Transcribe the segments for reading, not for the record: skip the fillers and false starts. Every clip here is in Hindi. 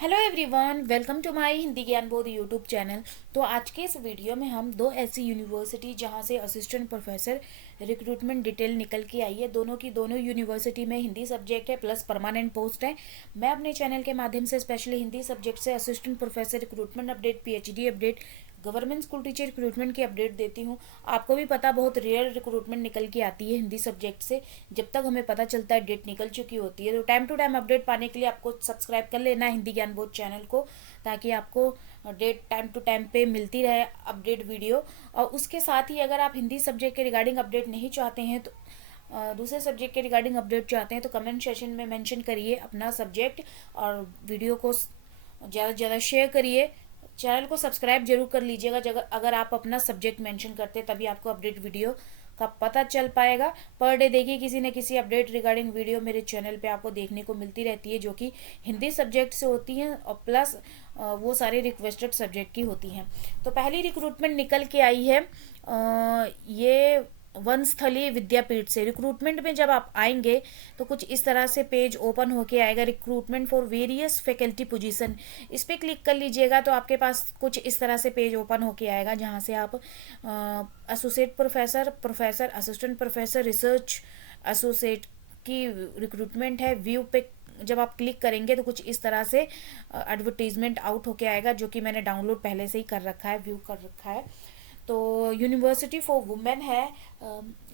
Hello everyone, welcome to my Hindi Gyan Bodh YouTube channel. तो आज के इस वीडियो में हम दो ऐसी यूनिवर्सिटी जहां से असिस्टेंट प्रोफेसर रिक्रूटमेंट डिटेल निकल के आई है, दोनों की दोनों यूनिवर्सिटी में हिंदी सब्जेक्ट है प्लस परमानेंट पोस्ट है। मैं अपने चैनल के माध्यम से स्पेशली हिंदी सब्जेक्ट से assistant professor recruitment update, PhD update, government school teacher recruitment की अपडेट देती हूँ। आपको भी पता, बहुत रेयर रिक्रूटमेंट निकल के आती है हिंदी सब्जेक्ट से। जब तक हमें पता चलता है डेट निकल चुकी होती है। तो टाइम टू टाइम अपडेट पाने के लिए आपको सब्सक्राइब कर लेना है हिंदी ज्ञान बोध चैनल को, ताकि आपको डेट टाइम टू टाइम पे मिलती रहे अपडेट वीडियो। और उसके साथ ही अगर आप हिंदी सब्जेक्ट के रिगार्डिंग अपडेट नहीं चाहते हैं तो दूसरे सब्जेक्ट के रिगार्डिंग अपडेट चाहते हैं तो कमेंट सेशन में मेंशन करिए अपना सब्जेक्ट, और वीडियो को ज़्यादा से ज़्यादा शेयर करिए। चैनल को सब्सक्राइब जरूर कर लीजिएगा अगर आप अपना सब्जेक्ट मेंशन करते हैं, तभी आपको अपडेट वीडियो का पता चल पाएगा। पर डे देखिए किसी न किसी अपडेट रिगार्डिंग वीडियो मेरे चैनल पे आपको देखने को मिलती रहती है, जो कि हिंदी सब्जेक्ट से होती हैं और प्लस वो सारे रिक्वेस्टेड सब्जेक्ट की होती हैं। तो पहली रिक्रूटमेंट निकल के आई है ये वनस्थली विद्यापीठ से। रिक्रूटमेंट में जब आप आएंगे तो कुछ इस तरह से पेज ओपन होके आएगा, recruitment for various faculty position. इस पर क्लिक कर लीजिएगा तो आपके पास कुछ इस तरह से पेज ओपन होके आएगा, जहाँ से आप associate professor, professor, assistant professor, research associate की रिक्रूटमेंट है। व्यू पे जब आप क्लिक करेंगे तो कुछ इस तरह से एडवर्टीजमेंट आउट होके आएगा, जो कि मैंने डाउनलोड पहले से ही कर रखा है, व्यू कर रखा है। तो यूनिवर्सिटी फॉर वुमेन है,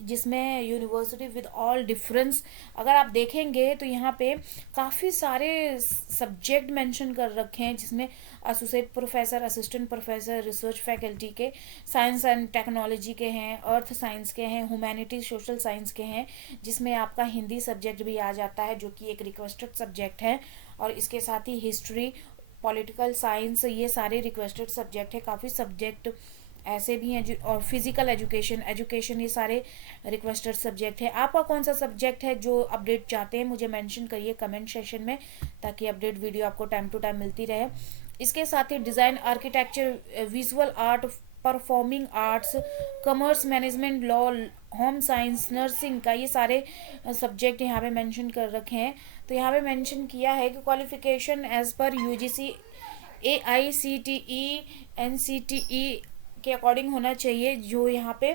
जिसमें यूनिवर्सिटी विद ऑल डिफरेंस। अगर आप देखेंगे तो यहाँ पे काफ़ी सारे सब्जेक्ट मेंशन कर रखे हैं, जिसमें associate professor, assistant professor, research faculty के, साइंस एंड टेक्नोलॉजी के हैं, अर्थ साइंस के हैं, ह्यूमैनिटीज सोशल साइंस के हैं, जिसमें आपका हिंदी सब्जेक्ट भी आ जाता है, जो कि एक रिक्वेस्टेड सब्जेक्ट है। और इसके साथ ही हिस्ट्री, पॉलिटिकल साइंस, ये सारे रिक्वेस्टेड सब्जेक्ट है। काफ़ी सब्जेक्ट ऐसे भी हैं और फिजिकल एजुकेशन, एजुकेशन, ये सारे रिक्वेस्टेड सब्जेक्ट है। आपका कौन सा सब्जेक्ट है जो अपडेट चाहते हैं, मुझे मेंशन करिए कमेंट सेशन में, ताकि अपडेट वीडियो आपको टाइम टू टाइम मिलती रहे। इसके साथ ही design, architecture, visual art, performing arts, commerce, management, law, home science, nursing का, ये सारे सब्जेक्ट यहाँ पे मेंशन कर रखे हैं। तो यहाँ पे मेंशन किया है कि क्वालिफिकेशन एज पर यूजीसी, AICTE, NCTE के अकॉर्डिंग होना चाहिए। जो यहाँ पे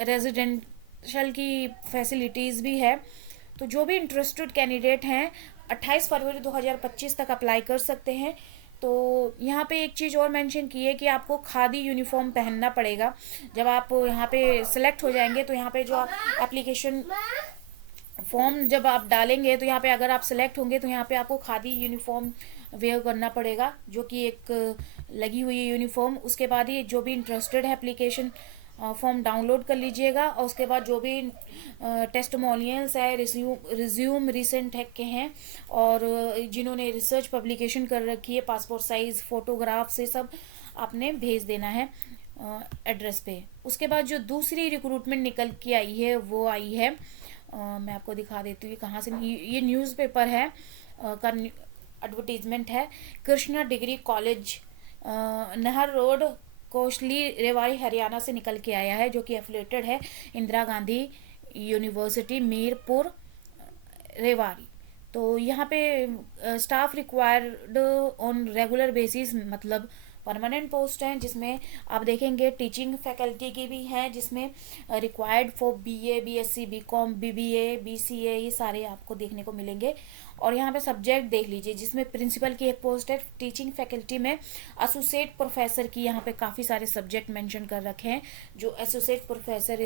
रेजिडेंशियल की फैसिलिटीज़ भी है। तो जो भी इंटरेस्टेड कैंडिडेट हैं 28 फरवरी 2025 तक अप्लाई कर सकते हैं। तो यहाँ पे एक चीज़ और मेंशन की है कि आपको खादी यूनिफॉर्म पहनना पड़ेगा। जब आप यहाँ पे सिलेक्ट हो जाएंगे तो यहाँ पे जो एप्लीकेशन फॉर्म जब आप डालेंगे तो यहाँ पे अगर आप सिलेक्ट होंगे तो यहाँ पे आपको खादी यूनिफॉर्म वेयर करना पड़ेगा, जो कि एक लगी हुई है यूनिफॉर्म। उसके बाद ही जो भी इंटरेस्टेड है एप्लीकेशन फॉर्म डाउनलोड कर लीजिएगा, और उसके बाद जो भी टेस्टमोनियल्स है, रिज्यूम रिसेंट है के हैं, और जिन्होंने रिसर्च पब्लिकेशन कर रखी है, पासपोर्ट साइज फोटोग्राफ से सब आपने भेज देना है एड्रेस पे। उसके बाद जो दूसरी रिक्रूटमेंट निकल के आई है वो आई है, मैं आपको दिखा देती हूँ कहाँ से। ये न्यूज़पेपर है का एडवर्टीजमेंट है। कृष्णा डिग्री कॉलेज, नहर रोड, कोसली, रेवाड़ी, हरियाणा से निकल के आया है, जो कि एफिलेटेड है इंदिरा गांधी यूनिवर्सिटी, मीरपुर, रेवाड़ी। तो यहाँ पे staff required on regular basis, मतलब परमानेंट पोस्ट हैं, जिसमें आप देखेंगे टीचिंग फैकल्टी की भी हैं, जिसमें required for BA, BSc, BCom, BBA, BCA, ये सारे आपको देखने को मिलेंगे। और यहाँ पे सब्जेक्ट देख लीजिए, जिसमें प्रिंसिपल की एक पोस्ट है, टीचिंग फैकल्टी में एसोसिएट प्रोफेसर की यहाँ पे काफ़ी सारे सब्जेक्ट मेंशन कर रखे हैं। जो एसोसिएट प्रोफेसर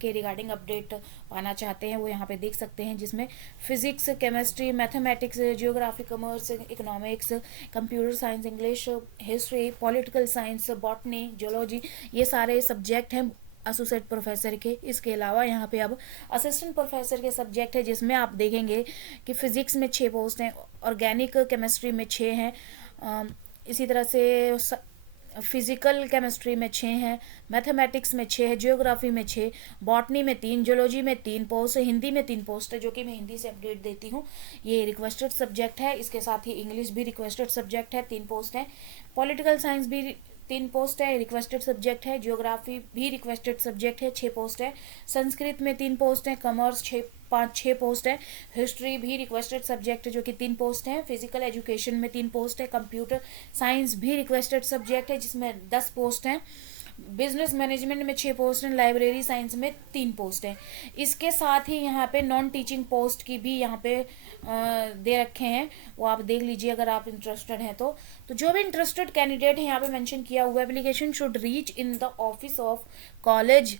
के रिगार्डिंग अपडेट पाना चाहते हैं वो यहाँ पे देख सकते हैं, जिसमें physics, chemistry, mathematics, geography, commerce, economics, computer science, English, history, political science, botany, geology, ये सारे सब्जेक्ट हैं एसोसिएट प्रोफेसर के। इसके अलावा यहाँ पे अब असिस्टेंट प्रोफेसर के सब्जेक्ट है, जिसमें आप देखेंगे कि फिजिक्स में 6 पोस्ट हैं, ऑर्गेनिक केमिस्ट्री में 6 हैं, इसी तरह से फिजिकल केमिस्ट्री में 6 हैं, मैथमेटिक्स में 6 है, जियोग्राफी में 6, बॉटनी में 3, जियोलॉजी में 3 पोस्ट है, हिंदी में 3 पोस्ट है, जो कि मैं हिंदी से अपडेट देती हूँ। ये रिक्वेस्टेड सब्जेक्ट है। इसके साथ ही इंग्लिश भी रिक्वेस्टेड सब्जेक्ट है, 3 पोस्ट है। पॉलिटिकल साइंस भी 3 पोस्ट है, रिक्वेस्टेड सब्जेक्ट है। जियोग्राफी भी रिक्वेस्टेड सब्जेक्ट है, 6 पोस्ट है। संस्कृत में 3 पोस्ट है, कॉमर्स 6 5-6 पोस्ट है। हिस्ट्री भी रिक्वेस्टेड सब्जेक्ट है जो कि 3 पोस्ट हैं। फिजिकल एजुकेशन में 3 पोस्ट है। कंप्यूटर साइंस भी रिक्वेस्टेड सब्जेक्ट है जिसमें 10 पोस्ट हैं। बिजनेस मैनेजमेंट में 6 पोस्ट हैं। लाइब्रेरी साइंस में 3 पोस्ट हैं। इसके साथ ही यहाँ पे नॉन टीचिंग पोस्ट की भी यहाँ पे दे रखे हैं, वो आप देख लीजिए अगर आप इंटरेस्टेड हैं तो जो भी इंटरेस्टेड कैंडिडेट है यहाँ पे मेंशन किया हुआ है, application should reach in the office of college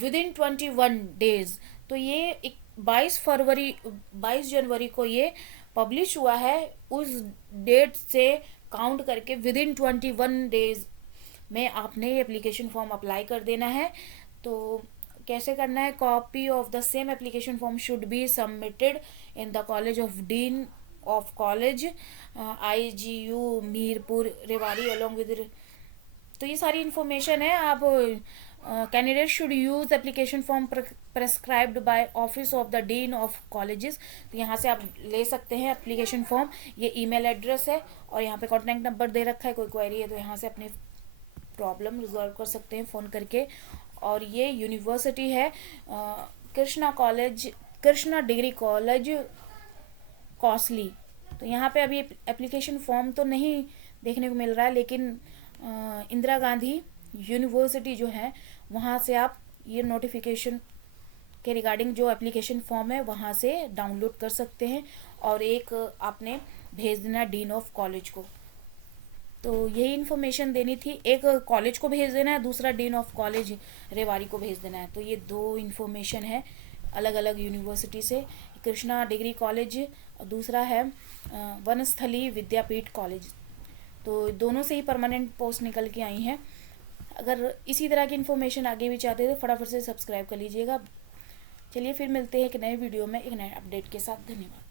with in 21 days. तो ये 22 जनवरी को ये पब्लिश हुआ है। उस डेट से काउंट करके विद इन 21 डेज में आपने ये एप्लीकेशन फॉर्म अप्लाई कर देना है। तो कैसे करना है? Copy of the same application form should be submitted in the college of dean of college IGU Mirpur Rewari along with. तो ये सारी इन्फॉर्मेशन है। आप candidate should use application form prescribed by office of the dean of colleges. तो यहाँ से आप ले सकते हैं एप्लीकेशन फॉर्म। ये ईमेल एड्रेस है और यहाँ पे कॉन्टैक्ट नंबर दे रखा है। कोई क्वेरी है तो यहाँ से अपने प्रॉब्लम रिजॉल्व कर सकते हैं फ़ोन करके। और ये यूनिवर्सिटी है कृष्णा डिग्री कॉलेज कौसली। तो यहाँ पे अभी एप्लीकेशन फॉर्म तो नहीं देखने को मिल रहा है, लेकिन इंदिरा गांधी यूनिवर्सिटी जो है वहाँ से आप ये नोटिफिकेशन के रिगार्डिंग जो एप्लीकेशन फॉर्म है वहाँ से डाउनलोड कर सकते हैं और एक आपने भेज देना डीन ऑफ कॉलेज को। तो यही इन्फॉर्मेशन देनी थी। एक कॉलेज को भेज देना है, दूसरा डीन ऑफ कॉलेज रेवाड़ी को भेज देना है। तो ये 2 इन्फॉर्मेशन है अलग अलग यूनिवर्सिटी से। कृष्णा डिग्री कॉलेज और दूसरा है वनस्थली विद्यापीठ कॉलेज। तो दोनों से ही परमानेंट पोस्ट निकल के आई हैं। अगर इसी तरह की इन्फॉर्मेशन आगे भी चाहते तो फटाफट से सब्सक्राइब कर लीजिएगा। चलिए फिर मिलते हैं एक नए वीडियो में एक नए अपडेट के साथ। धन्यवाद।